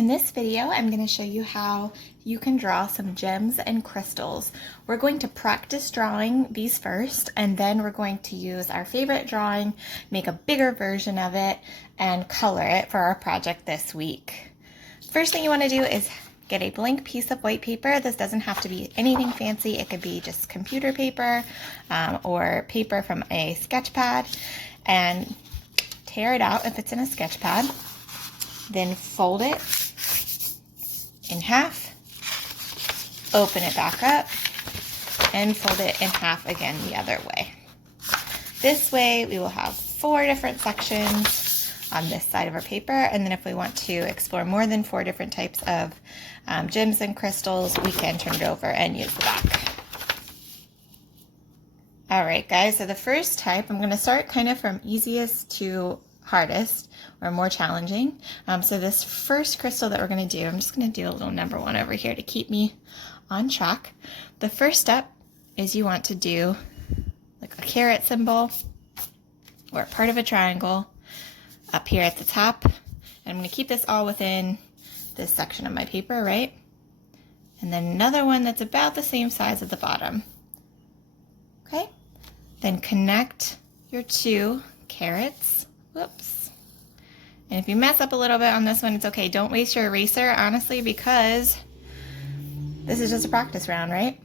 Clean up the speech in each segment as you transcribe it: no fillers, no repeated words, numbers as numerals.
In this video, I'm going to show you how you can draw some gems and crystals. We're going to practice drawing these first, and then we're going to use our favorite drawing, make a bigger version of it, and color it for our project this week. First thing you want to do is get a blank piece of white paper. This doesn't have to be anything fancy. It could be just computer paper or paper from a sketch pad, and tear it out if it's in a sketch pad. Then fold it in half, open it back up, and fold it in half again the other way. This way we will have 4 different sections on this side of our paper, and then if we want to explore more than 4 different types of gems and crystals, we can turn it over and use the back. Alright guys, so the first type, I'm going to start kind of from easiest to hardest or more challenging. So this first crystal that we're going to do, I'm just going to do a little number 1 over here to keep me on track. The first step is you want to do like a caret symbol or part of a triangle up here at the top. And I'm going to keep this all within this section of my paper, right? And then another one that's about the same size at the bottom. Okay? Then connect your 2 carets. Whoops. And if you mess up a little bit on this one, it's okay. Don't waste your eraser, honestly, because this is just a practice round, right?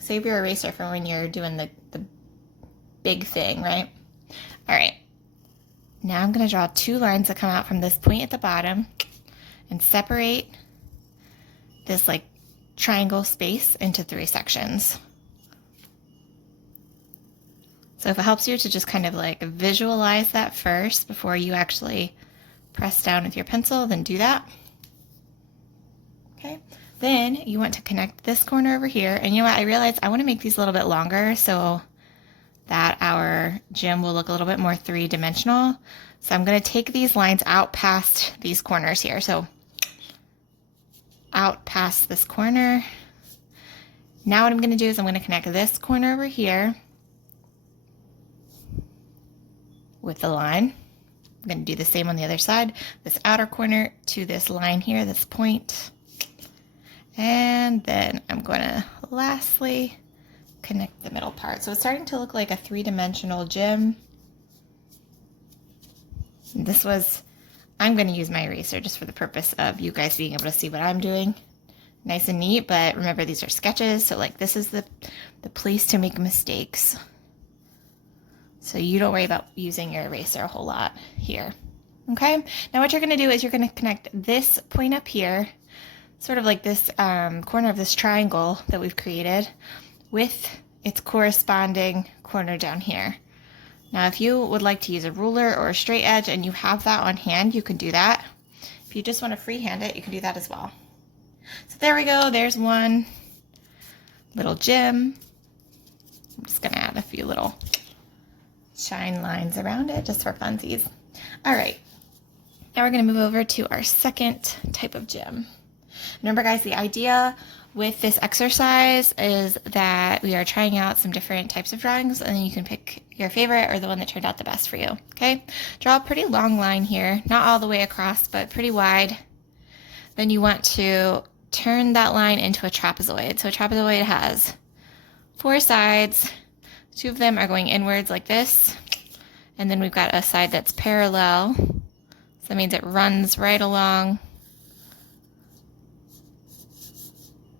Save your eraser for when you're doing the big thing, right? All right. Now I'm going to draw 2 lines that come out from this point at the bottom and separate this like triangle space into 3 sections. So if it helps you to just kind of like visualize that first before you actually press down with your pencil, then do that. Okay, then you want to connect this corner over here, and you know what, I realized I want to make these a little bit longer so that our gem will look a little bit more 3-dimensional. So I'm going to take these lines out past these corners here. So out past this corner. Now what I'm going to do is I'm going to connect this corner over here with the line. I'm going to do the same on the other side, this outer corner to this line here, this point. And then I'm going to lastly connect the middle part. So it's starting to look like a 3-dimensional gem. I'm going to use my eraser just for the purpose of you guys being able to see what I'm doing. Nice and neat, but remember these are sketches, so like this is the place to make mistakes. So you don't worry about using your eraser a whole lot here. Okay, now what you're going to do is you're going to connect this point up here, sort of like this corner of this triangle that we've created, with its corresponding corner down here. Now if you would like to use a ruler or a straight edge and you have that on hand, you can do that. If you just want to freehand it, you can do that as well. So there we go, there's one little gem. I'm just going to add a few little shine lines around it just for funsies. All right, now we're going to move over to our second type of gem. Remember guys, the idea with this exercise is that we are trying out some different types of drawings, and then you can pick your favorite or the one that turned out the best for you. Okay, draw a pretty long line here, not all the way across, but pretty wide. Then you want to turn that line into a trapezoid. So a trapezoid has 4 sides. 2 of them are going inwards like this, and then we've got a side that's parallel. So that means it runs right along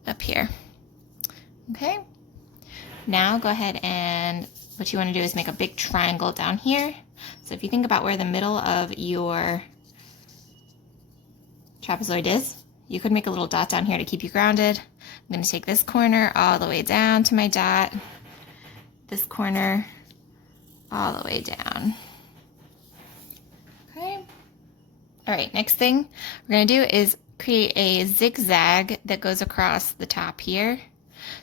up here. Okay, now go ahead, and what you want to do is make a big triangle down here. So if you think about where the middle of your trapezoid is, you could make a little dot down here to keep you grounded. I'm going to take this corner all the way down to my dot, this corner all the way down. Okay. All right, next thing we're going to do is create a zigzag that goes across the top here.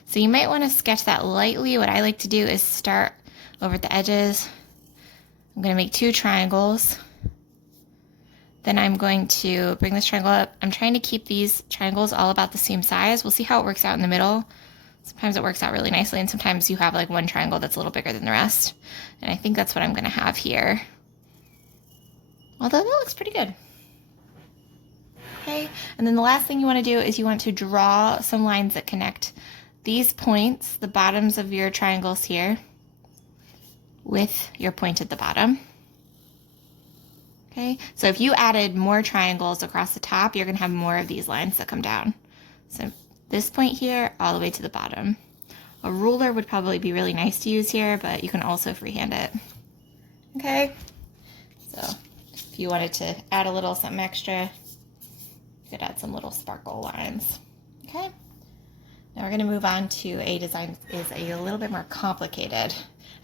So you might want to sketch that lightly. What I like to do is start over at the edges. I'm going to make 2 triangles. Then I'm going to bring this triangle up. I'm trying to keep these triangles all about the same size. We'll see how it works out in the middle. Sometimes it works out really nicely, and sometimes you have like one triangle that's a little bigger than the rest. And I think that's what I'm going to have here. Although that looks pretty good. Okay, and then the last thing you want to do is you want to draw some lines that connect these points, the bottoms of your triangles here, with your point at the bottom. Okay, so if you added more triangles across the top, you're going to have more of these lines that come down. So this point here, all the way to the bottom. A ruler would probably be really nice to use here, but you can also freehand it. Okay, so if you wanted to add a little something extra, you could add some little sparkle lines. Okay, now we're going to move on to a design that is a little bit more complicated.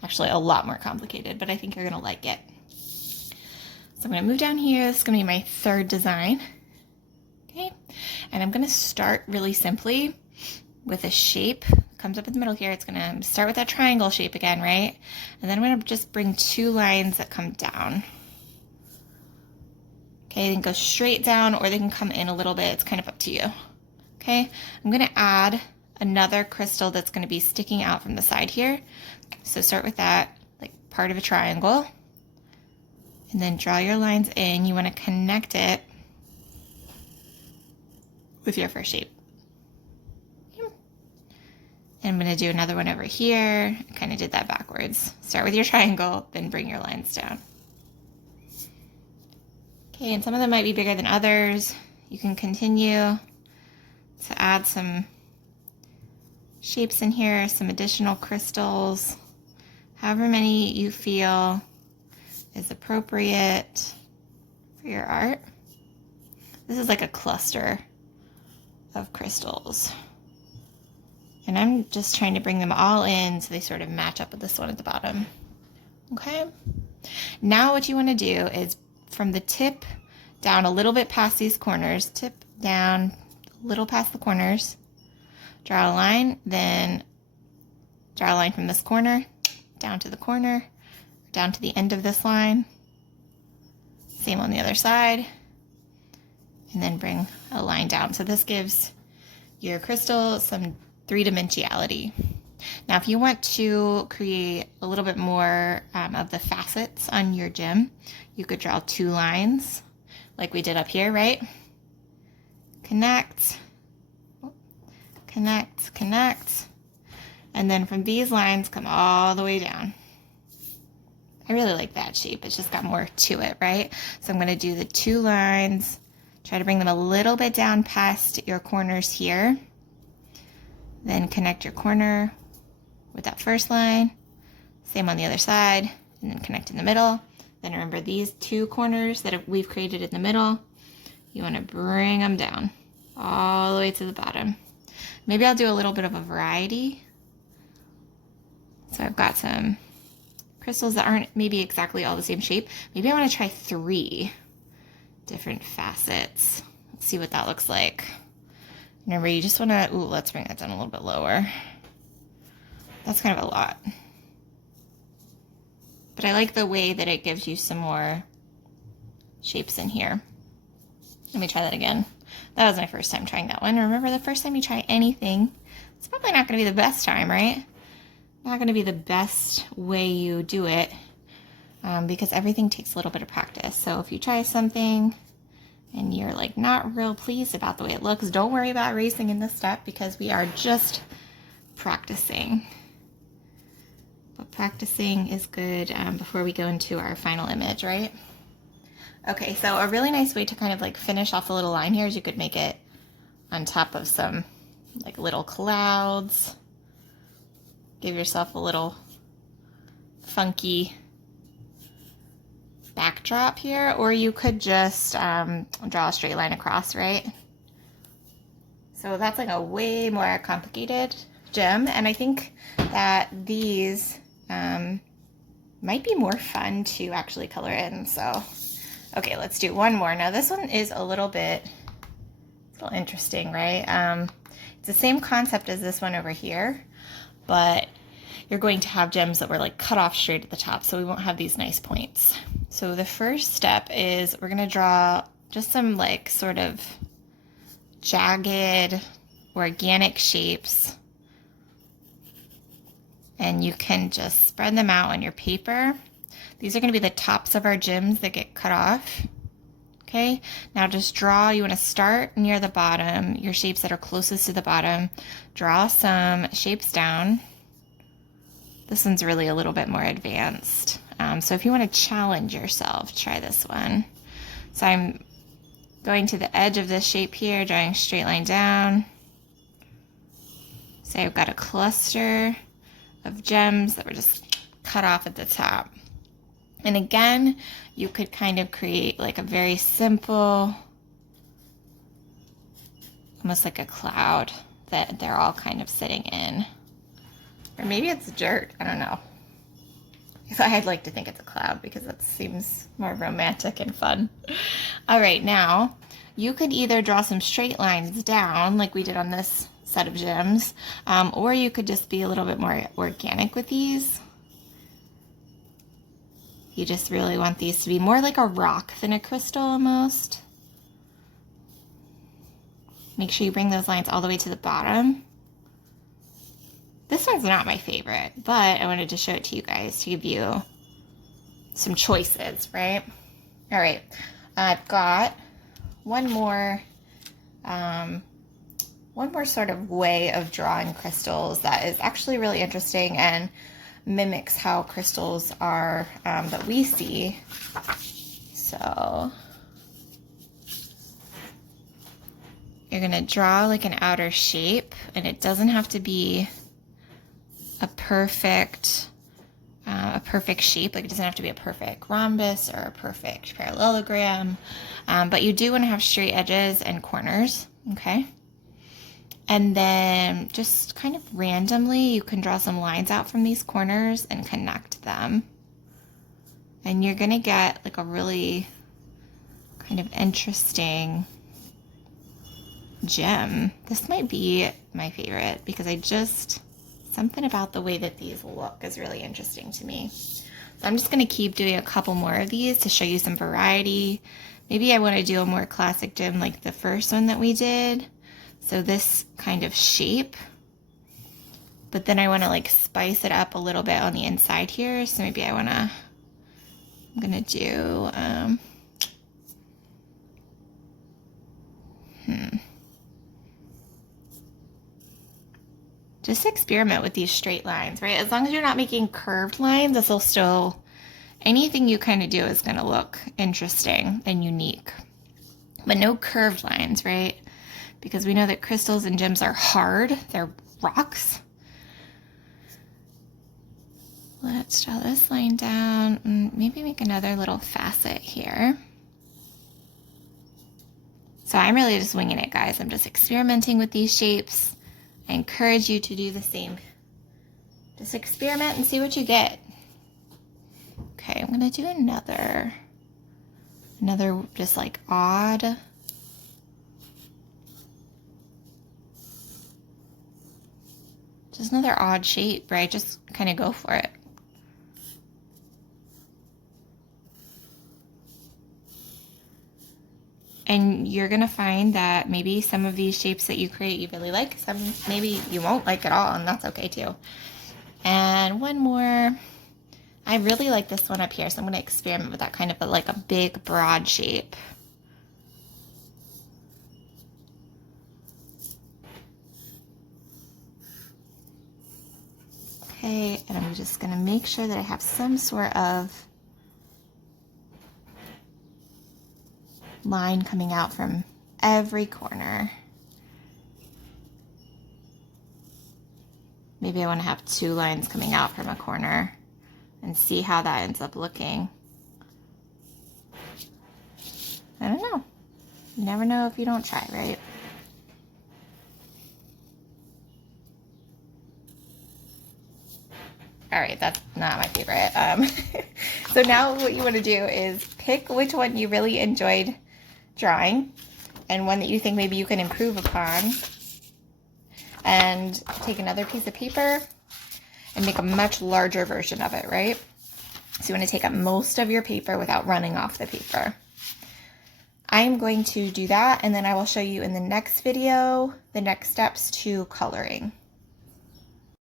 Actually, a lot more complicated, but I think you're going to like it. So I'm going to move down here. This is going to be my third design. Okay, and I'm going to start really simply with a shape. Comes up in the middle here. It's going to start with that triangle shape again, right? And then I'm going to just bring two lines that come down. Okay, they can go straight down or they can come in a little bit. It's kind of up to you. Okay, I'm going to add another crystal that's going to be sticking out from the side here. So start with that, like part of a triangle. And then draw your lines in. You want to connect it with your first shape. And I'm going to do another one over here. I kind of did that backwards. Start with your triangle, then bring your lines down. Okay, and some of them might be bigger than others. You can continue to add some shapes in here, some additional crystals, however many you feel is appropriate for your art. This is like a cluster of crystals. And I'm just trying to bring them all in so they sort of match up with this one at the bottom. Okay. Now what you want to do is from the tip down a little bit past these corners, tip down a little past the corners, draw a line, then draw a line from this corner down to the corner, down to the end of this line. Same on the other side. And then bring a line down. So this gives your crystal some three-dimensionality. Now, if you want to create a little bit more of the facets on your gem, you could draw two lines like we did up here, right? Connect, connect, connect. And then from these lines, come all the way down. I really like that shape. It's just got more to it, right? So I'm going to do the two lines, try to bring them a little bit down past your corners here. Then connect your corner with that first line. Same on the other side, and then connect in the middle. Then remember these two corners that we've created in the middle, you want to bring them down all the way to the bottom. Maybe I'll do a little bit of a variety. So I've got some crystals that aren't maybe exactly all the same shape. Maybe I want to try 3 different facets. Let's see what that looks like. Remember, you just want to, let's bring that down a little bit lower. That's kind of a lot. But I like the way that it gives you some more shapes in here. Let me try that again. That was my first time trying that one. Remember, the first time you try anything, it's probably not going to be the best time, right? Not going to be the best way you do it because everything takes a little bit of practice. So if you try something and you're like not real pleased about the way it looks, don't worry about erasing in this step because we are just practicing. But practicing is good before we go into our final image, right? Okay, so a really nice way to kind of like finish off the little line here is you could make it on top of some like little clouds. Give yourself a little funky backdrop here, or you could just draw a straight line across, right? So that's like a way more complicated gem, and I think that these might be more fun to actually color in. So, okay, let's do one more. Now this one is a little interesting, right? It's the same concept as this one over here, but you're going to have gems that were like cut off straight at the top, so we won't have these nice points. So the first step is we're gonna draw just some like sort of jagged, organic shapes. And you can just spread them out on your paper. These are gonna be the tops of our gems that get cut off. Okay, now just draw, you want to start near the bottom, your shapes that are closest to the bottom. Draw some shapes down. This one's really a little bit more advanced. So if you want to challenge yourself, try this one. So I'm going to the edge of this shape here, drawing a straight line down. Say I've got a cluster of gems that were just cut off at the top. And again, you could kind of create like a very simple, almost like a cloud that they're all kind of sitting in. Or maybe it's dirt, I don't know. I'd like to think it's a cloud because that seems more romantic and fun. All right, now you could either draw some straight lines down like we did on this set of gems, or you could just be a little bit more organic with these. You just really want these to be more like a rock than a crystal almost. Make sure you bring those lines all the way to the bottom. This one's not my favorite, but I wanted to show it to you guys to give you some choices, right? All right, I've got one more sort of way of drawing crystals that is actually really interesting and mimics how crystals are that we see. So you're gonna draw like an outer shape, and it doesn't have to be a perfect shape. Like it doesn't have to be a perfect rhombus or a perfect parallelogram, but you do want to have straight edges and corners, okay? And then just kind of randomly, you can draw some lines out from these corners and connect them. And you're gonna get like a really kind of interesting gem. This might be my favorite because something about the way that these look is really interesting to me. So I'm just gonna keep doing a couple more of these to show you some variety. Maybe I wanna do a more classic gem like the first one that we did. So this kind of shape, but then I wanna like spice it up a little bit on the inside here. So maybe I'm gonna do, just experiment with these straight lines, right? As long as you're not making curved lines, this will still, anything you kind of do is gonna look interesting and unique. But no curved lines, right? Because we know that crystals and gems are hard, they're rocks. Let's draw this line down and maybe make another little facet here. So I'm really just winging it, guys. I'm just experimenting with these shapes. I encourage you to do the same. Just experiment and see what you get. Okay, I'm gonna do another just like odd. Just another odd shape, right? Just kind of go for it. And you're gonna find that maybe some of these shapes that you create you really like, some maybe you won't like at all, and that's okay too. And one more. I really like this one up here, so I'm gonna experiment with that kind of like a big broad shape. Okay, and I'm just gonna make sure that I have some sort of line coming out from every corner. Maybe I want to have 2 lines coming out from a corner and see how that ends up looking. I don't know. You never know if you don't try, right? All right, that's not my favorite. So now what you want to do is pick which one you really enjoyed drawing and one that you think maybe you can improve upon, and take another piece of paper and make a much larger version of it, right? So you want to take up most of your paper without running off the paper. I am going to do that, and then I will show you in the next video the next steps to coloring.